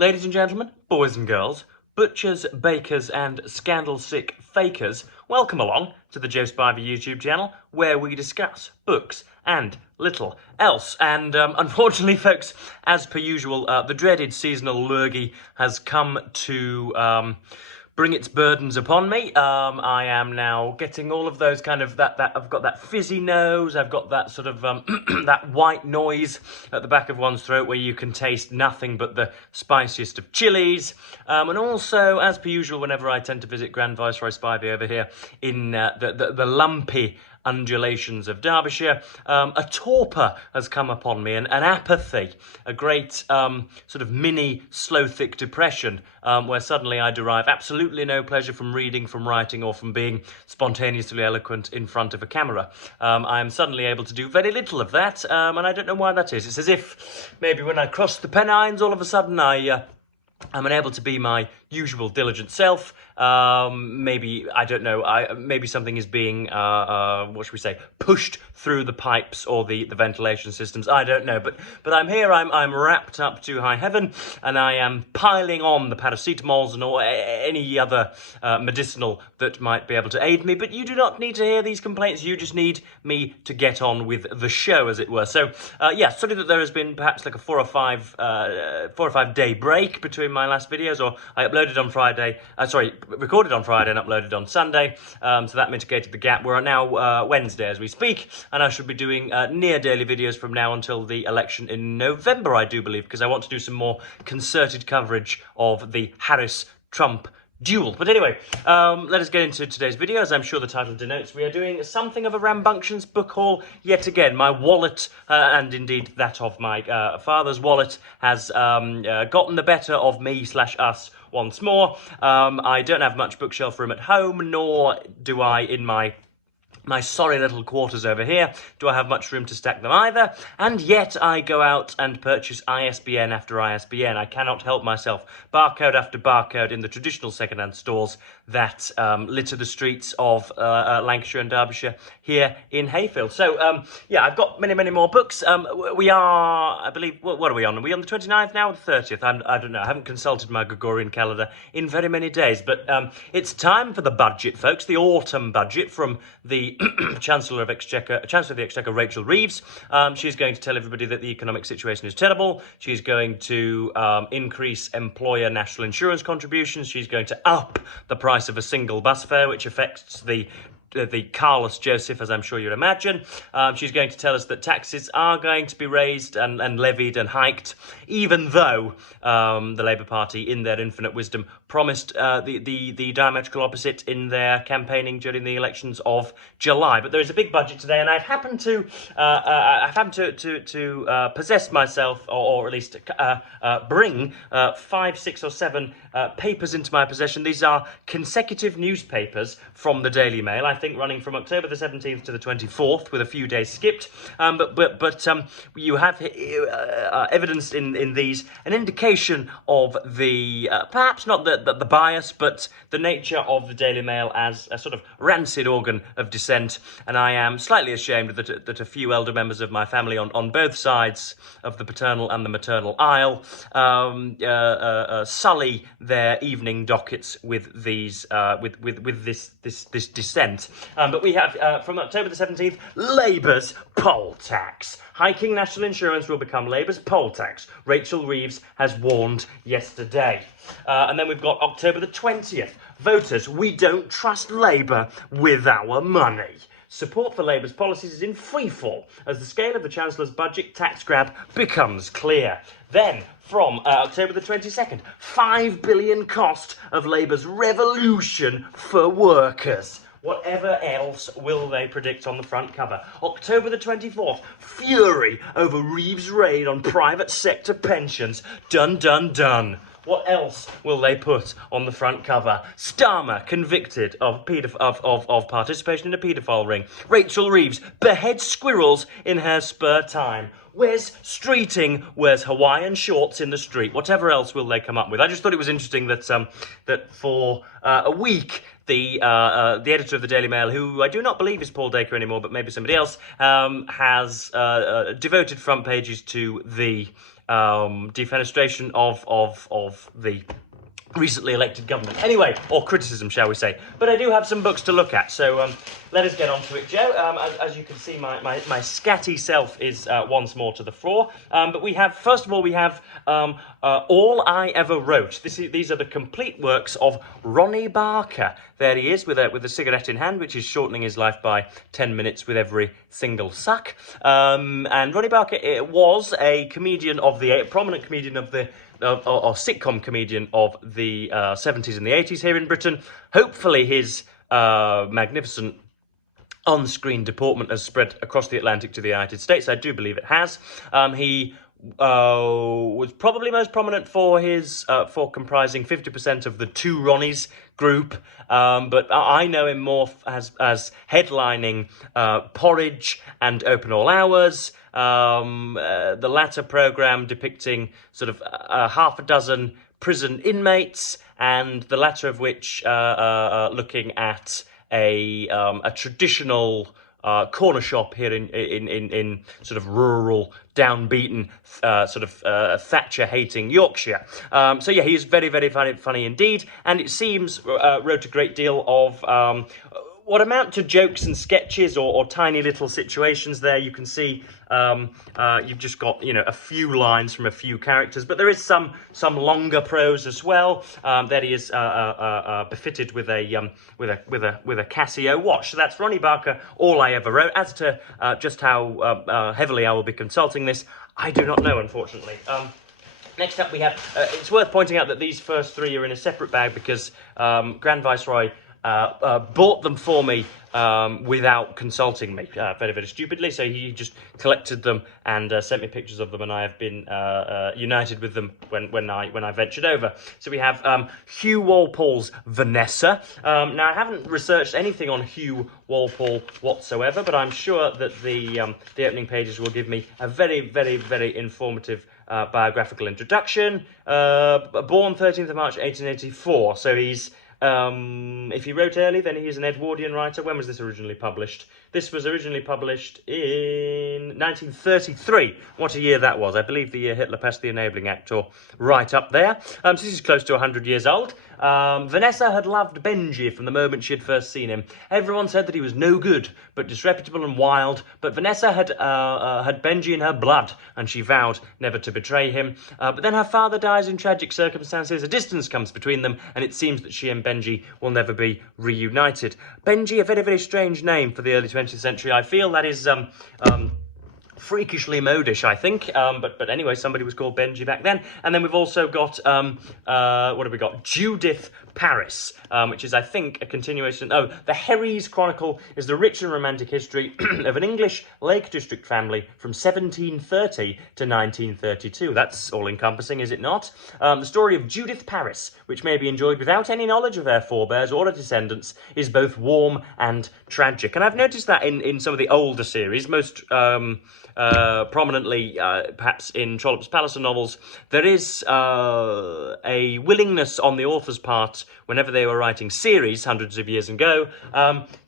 Ladies and gentlemen, boys and girls, butchers, bakers and scandal-sick fakers, welcome along to the Joe Spivey YouTube channel where we discuss books and little else. And unfortunately, folks, as per usual, the dreaded seasonal lurgy has come to bring its burdens upon me. I am now getting all of those kind of that I've got that fizzy nose, I've got that sort of that white noise at the back of one's throat where you can taste nothing but the spiciest of chilies. And also, as per usual, whenever I tend to visit Grand Viceroy Spivey over here in the lumpy undulations of Derbyshire, a torpor has come upon me, an apathy, a great sort of mini Slothic depression, where suddenly I derive absolutely no pleasure from reading, from writing, or from being spontaneously eloquent in front of a camera. I am suddenly able to do very little of that, and I don't know why that is. It's as if maybe when I cross the Pennines, all of a sudden I'm unable to be my usual diligent self. Maybe, I don't know, maybe something is being, what should we say, pushed through the pipes or the ventilation systems. I don't know, but I'm here, I'm wrapped up to high heaven, and I am piling on the paracetamols and all, any other medicinal that might be able to aid me. But you do not need to hear these complaints, you just need me to get on with the show, as it were. So, yeah, sorry that there has been perhaps like a 4 or 5 day break between my last videos, or I uploaded on Friday, recorded on Friday and uploaded on Sunday, so that mitigated the gap. We're now Wednesday as we speak, and I should be doing near daily videos from now until the election in November, I do believe, because I want to do some more concerted coverage of the Harris-Trump duel. But anyway, let us get into today's video. As I'm sure the title denotes, we are doing something of a rambunctious book haul yet again. My wallet, and indeed that of my father's wallet, has gotten the better of me/us once more. I don't have much bookshelf room at home, nor do I in my sorry little quarters over here, do I have much room to stack them either, and yet I go out and purchase ISBN after ISBN. I cannot help myself. Barcode after barcode in the traditional second-hand stores that litter the streets of Lancashire and Derbyshire here in Hayfield. So, yeah, I've got many, many more books. We are, I believe, what are we on? Are we on the 29th now or the 30th? I don't know. I haven't consulted my Gregorian calendar in very many days, but it's time for the budget, folks, the autumn budget from the Chancellor of the Exchequer, Rachel Reeves. She's going to tell everybody that the economic situation is terrible. She's going to increase employer national insurance contributions. She's going to up the price of a single bus fare, which affects the Carlos Joseph, as I'm sure you'd imagine. She's going to tell us that taxes are going to be raised and levied and hiked, even though the Labour Party, in their infinite wisdom, promised the diametrical opposite in their campaigning during the elections of July. But there is a big budget today, and I've happened to possess myself, or at least bring 5, 6 or 7 papers into my possession. These are consecutive newspapers from the Daily Mail, I think running from October the 17th to the 24th, with a few days skipped. But you have evidence in these, an indication of the, perhaps not the bias, but the nature of the Daily Mail as a sort of rancid organ of dissent. And I am slightly ashamed that a few elder members of my family on both sides of the paternal and the maternal aisle sully their evening dockets with these with this dissent. But we have, from October the 17th, Labour's poll tax. Hiking national insurance will become Labour's poll tax. Rachel Reeves has warned yesterday. And then we've got October the 20th. Voters, we don't trust Labour with our money. Support for Labour's policies is in freefall as the scale of the Chancellor's budget tax grab becomes clear. Then, from October the 22nd, £5 billion cost of Labour's revolution for workers. Whatever else will they predict on the front cover? October the 24th, fury over Reeves' raid on private sector pensions. Dun, dun, dun. What else will they put on the front cover? Starmer convicted of participation in a paedophile ring. Rachel Reeves beheads squirrels in her spare time. Wears streeting, wears Hawaiian shorts in the street. Whatever else will they come up with? I just thought it was interesting that that for a week the editor of the Daily Mail, who I do not believe is Paul Dacre anymore, but maybe somebody else, has devoted front pages to the defenestration of the recently elected government. Anyway, or criticism, shall we say. But I do have some books to look at, so let us get on to it, Joe. As you can see, my scatty self is once more to the fore. But we have, first of all, we have All I Ever Wrote. These are the complete works of Ronnie Barker. There he is with a cigarette in hand, which is shortening his life by 10 minutes with every single suck. And Ronnie Barker was a comedian of a prominent comedian of the or sitcom comedian of the 70s and the 80s here in Britain. Hopefully his magnificent on-screen deportment has spread across the Atlantic to the United States. I do believe it has. He was probably most prominent for his for comprising 50% of the Two Ronnies group, but I know him more as headlining Porridge and Open All Hours, the latter programme depicting sort of half a dozen prison inmates, and the latter of which looking at a traditional corner shop here in sort of rural, downbeaten, Thatcher-hating Yorkshire. So yeah, he's very, very funny indeed, and it seems wrote a great deal of what amount to jokes and sketches or tiny little situations there. You can see you've just got, a few lines from a few characters, but there is some longer prose as well. There he is befitted with a Casio watch. So that's Ronnie Barker, All I Ever Wrote. As to just how heavily I will be consulting this, I do not know, unfortunately. Next up we have, it's worth pointing out that these first three are in a separate bag because Grand Viceroy bought them for me without consulting me, very, very stupidly. So he just collected them and sent me pictures of them, and I have been united with them when I ventured over. So we have Hugh Walpole's Vanessa. Now, I haven't researched anything on Hugh Walpole whatsoever, but I'm sure that the opening pages will give me a very, very, very informative biographical introduction. Born 13th of March 1884, so he's if he wrote early, then he's an Edwardian writer. When was this originally published? This was originally published in 1933. What a year that was. I believe the year Hitler passed the Enabling Act, or right up there. So this is close to 100 years old. Vanessa had loved Benji from the moment she had first seen him. Everyone said that he was no good, but disreputable and wild. But Vanessa had Benji in her blood, and she vowed never to betray him. But then her father dies in tragic circumstances. A distance comes between them, and it seems that she and Benji will never be reunited. Benji, a very, very strange name for the early 20th century. I feel that is freakishly modish, I think. But anyway, somebody was called Benji back then. And then we've also got, what have we got? Judith Paris, which is, I think, a continuation. Oh, the Herries Chronicle is the rich and romantic history of an English Lake District family from 1730 to 1932. That's all-encompassing, is it not? The story of Judith Paris, which may be enjoyed without any knowledge of their forebears or their descendants, is both warm and tragic. And I've noticed that in some of the older series, most prominently perhaps in Trollope's Palliser novels, there is a willingness on the author's part, whenever they were writing series hundreds of years ago,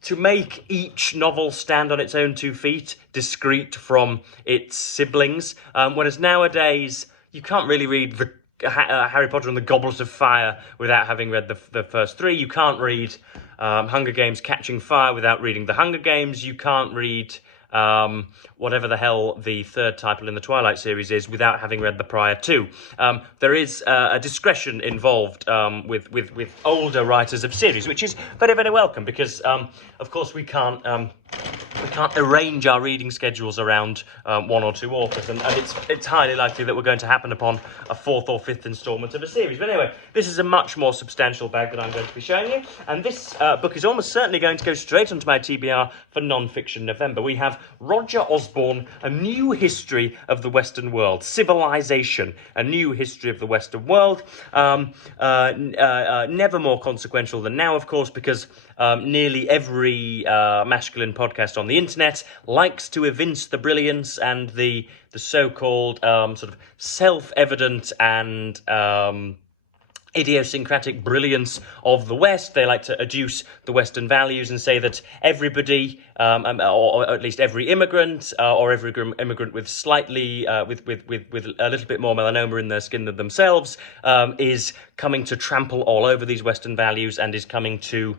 to make each novel stand on its own 2 feet, discrete from its siblings, whereas nowadays you can't really read the Harry Potter and the Goblet of Fire without having read the first 3. You can't read Hunger Games Catching Fire without reading the Hunger Games. You can't read whatever the hell the third title in the Twilight series is without having read the prior 2. There is a discretion involved with older writers of series, which is very, very welcome because, of course, we can't arrange our reading schedules around 1 or 2 authors, and it's highly likely that we're going to happen upon a 4th or 5th instalment of a series. But anyway, this is a much more substantial bag that I'm going to be showing you, and this book is almost certainly going to go straight onto my TBR for Non-Fiction November. We have Roger Osborne, A New History of the Western World, Civilization, A New History of the Western World. Never more consequential than now, of course, because nearly every masculine podcast on the internet likes to evince the brilliance and the so-called sort of self-evident and idiosyncratic brilliance of the West. They like to adduce the Western values and say that everybody, or at least every immigrant, or every immigrant with slightly, with a little bit more melanoma in their skin than themselves, is coming to trample all over these Western values and is coming to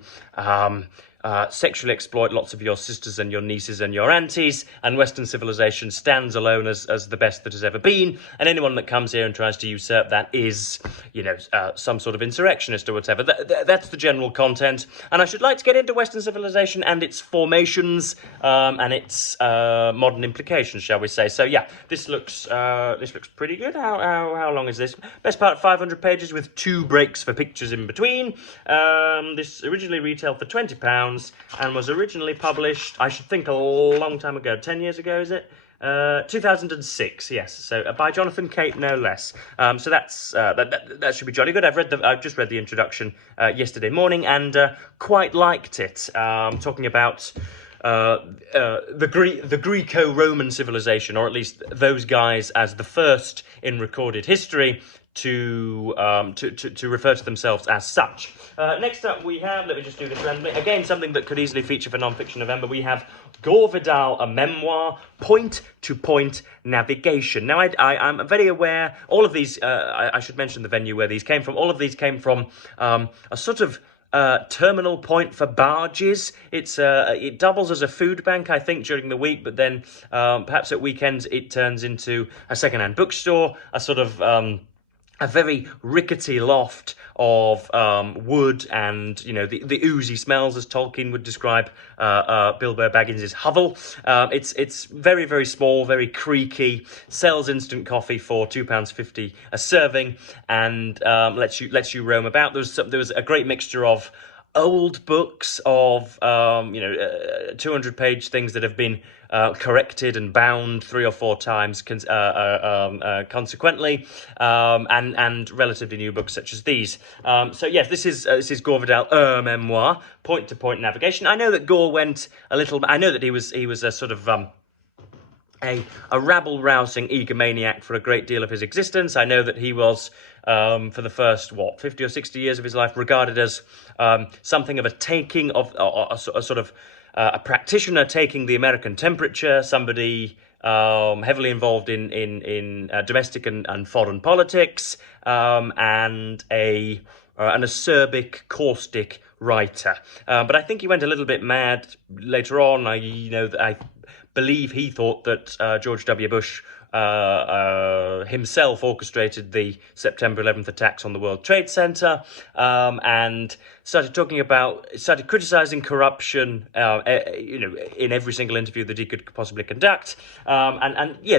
sexually exploit lots of your sisters and your nieces and your aunties, and Western civilization stands alone as the best that has ever been, and anyone that comes here and tries to usurp that is, some sort of insurrectionist or whatever. That's the general content, and I should like to get into Western civilization and its formations and its modern implications, shall we say. So yeah, this looks pretty good. How long is this? Best part, 500 pages with 2 breaks for pictures in between. This originally retailed for £20 and was originally published, I should think, a long time ago. 10 years ago, is it? 2006, yes. So by Jonathan Cape, no less. So that should be jolly good. I've just read the introduction yesterday morning and quite liked it. Talking about the Greco-Roman civilization, or at least those guys as the first in recorded history to refer to themselves as such. Next up we have, let me just do this randomly, again something that could easily feature for Non-Fiction November, we have Gore Vidal, a memoir, point-to-point navigation. Now I'm very aware, all of these, I should mention the venue where these came from, all of these came from a sort of terminal point for barges. It doubles as a food bank, I think, during the week, but then perhaps at weekends it turns into a second-hand bookstore, a sort of a very rickety loft of wood and, the oozy smells, as Tolkien would describe Bilbo Baggins's hovel. It's very, very small, very creaky, sells instant coffee for £2.50 a serving, and lets you roam about. There was a great mixture of old books, of 200-page things that have been corrected and bound 3 or 4 times consequently, and relatively new books such as these. So yes, this is Gore Vidal, memoir, point-to-point navigation. I know that Gore went a little. I know that he was a sort of a rabble-rousing egomaniac for a great deal of his existence. I know that he was, for the first, 50 or 60 years of his life, regarded as something of a taking of a sort of a practitioner taking the American temperature, somebody heavily involved in domestic and foreign politics, and an acerbic, caustic writer. But I think he went a little bit mad later on. I believe he thought that George W. Bush himself orchestrated the September 11th attacks on the World Trade Center, and started criticizing corruption, in every single interview that he could possibly conduct,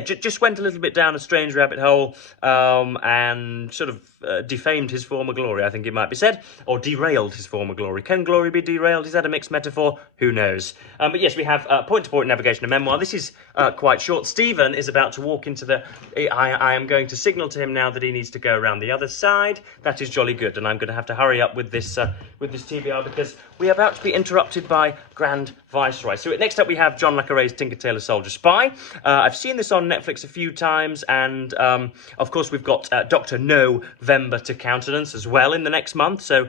just went a little bit down a strange rabbit hole, and sort of defamed his former glory, I think it might be said, or derailed his former glory. Can glory be derailed? Is that a mixed metaphor? Who knows? But yes, we have point-to-point navigation, a memoir. This is quite short. Stephen is about to walk into the... I am going to signal to him now that he needs to go around the other side. That is jolly good, and I'm going to have to hurry up with this TBR because we are about to be interrupted by Grand Viceroy. So next up we have John le Carré's Tinker Tailor Soldier Spy. I've seen this on Netflix a few times, and of course we've got Dr. November to countenance as well in the next month. So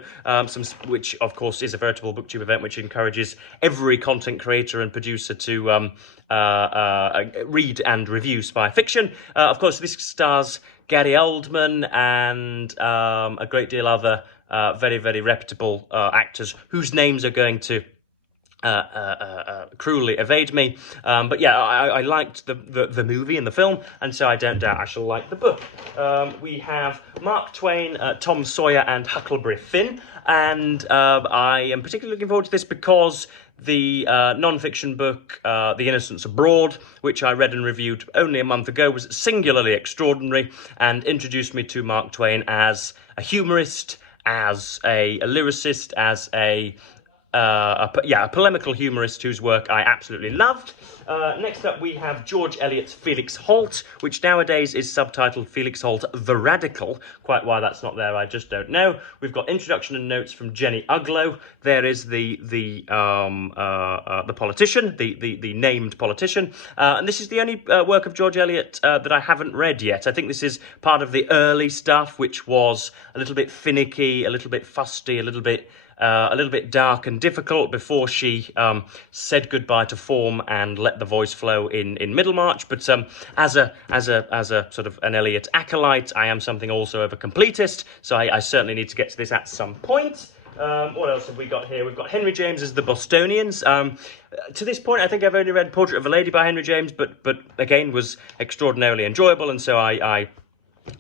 which of course is a veritable booktube event which encourages every content creator and producer to read and review spy fiction. Of course, this stars Gary Oldman and a great deal other very, very reputable actors whose names are going to cruelly evade me. But yeah, I liked the movie and the film, and so I don't doubt I shall like the book. We have Mark Twain, Tom Sawyer and Huckleberry Finn, and I am particularly looking forward to this because the non-fiction book, The Innocents Abroad, which I read and reviewed only a month ago, was singularly extraordinary and introduced me to Mark Twain as a humorist, as a lyricist, as a polemical humorist whose work I absolutely loved. Next up, we have George Eliot's Felix Holt, which nowadays is subtitled Felix Holt the Radical. Quite why that's not there, I just don't know. We've got introduction and notes from Jenny Uglow. There is the politician, the named politician, and this is the only work of George Eliot that I haven't read yet. I think this is part of the early stuff, which was a little bit finicky, a little bit fusty, a little bit dark and difficult before she said goodbye to form and let the voice flow in Middlemarch. But as a sort of an Eliot acolyte, I am something also of a completist, so I certainly need to get to this at some point. What else have we got here? We've got Henry James's The Bostonians. To this point, I think I've only read Portrait of a Lady by Henry James, but again was extraordinarily enjoyable, and so I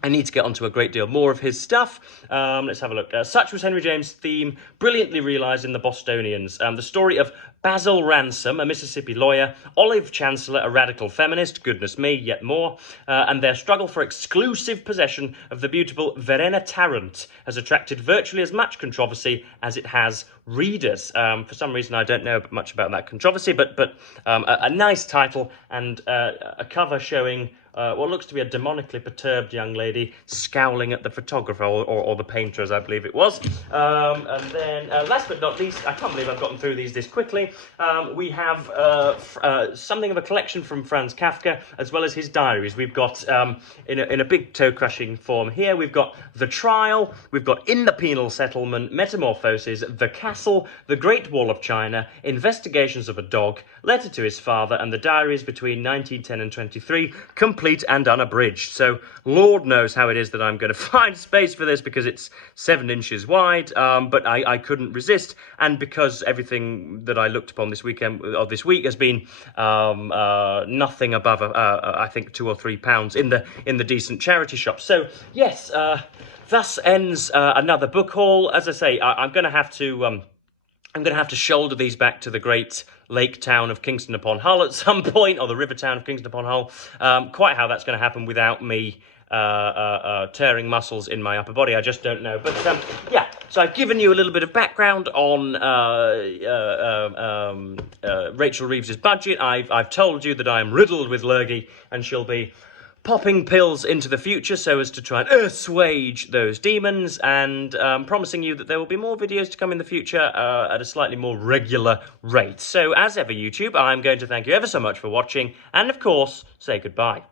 need to get onto a great deal more of his stuff. Let's have a look. Such was Henry James' theme, brilliantly realised in The Bostonians. The story of Basil Ransom, a Mississippi lawyer, Olive Chancellor, a radical feminist, goodness me, yet more, and their struggle for exclusive possession of the beautiful Verena Tarrant has attracted virtually as much controversy as it has readers. For some reason, I don't know much about that controversy, but a nice title and a cover showing what looks to be a demonically perturbed young lady scowling at the photographer or the painter, as I believe it was. And then, last but not least, I can't believe I've gotten through these this quickly. We have something of a collection from Franz Kafka, as well as his diaries. We've got, in a big toe-crushing form here, we've got The Trial, we've got In the Penal Settlement, Metamorphoses, The Castle, The Great Wall of China, Investigations of a Dog, Letter to His Father, and the diaries between 1910 and 23, complete and unabridged. So Lord knows how it is that I'm going to find space for this, because it's 7 inches wide, but I couldn't resist, and because everything that I looked upon this weekend or this week has been nothing above I think £2 or £3 in the decent charity shop. So yes, thus ends another book haul. As I say, I'm going to have to shoulder these back to the great lake town of Kingston upon Hull at some point, or the river town of Kingston upon Hull. Quite how that's going to happen without me tearing muscles in my upper body, I just don't know. But yeah, so I've given you a little bit of background on Rachel Reeves's budget. I've told you that I am riddled with lurgy, and she'll be popping pills into the future so as to try and assuage those demons, and promising you that there will be more videos to come in the future at a slightly more regular rate. So as ever, YouTube, I'm going to thank you ever so much for watching, and of course, say goodbye.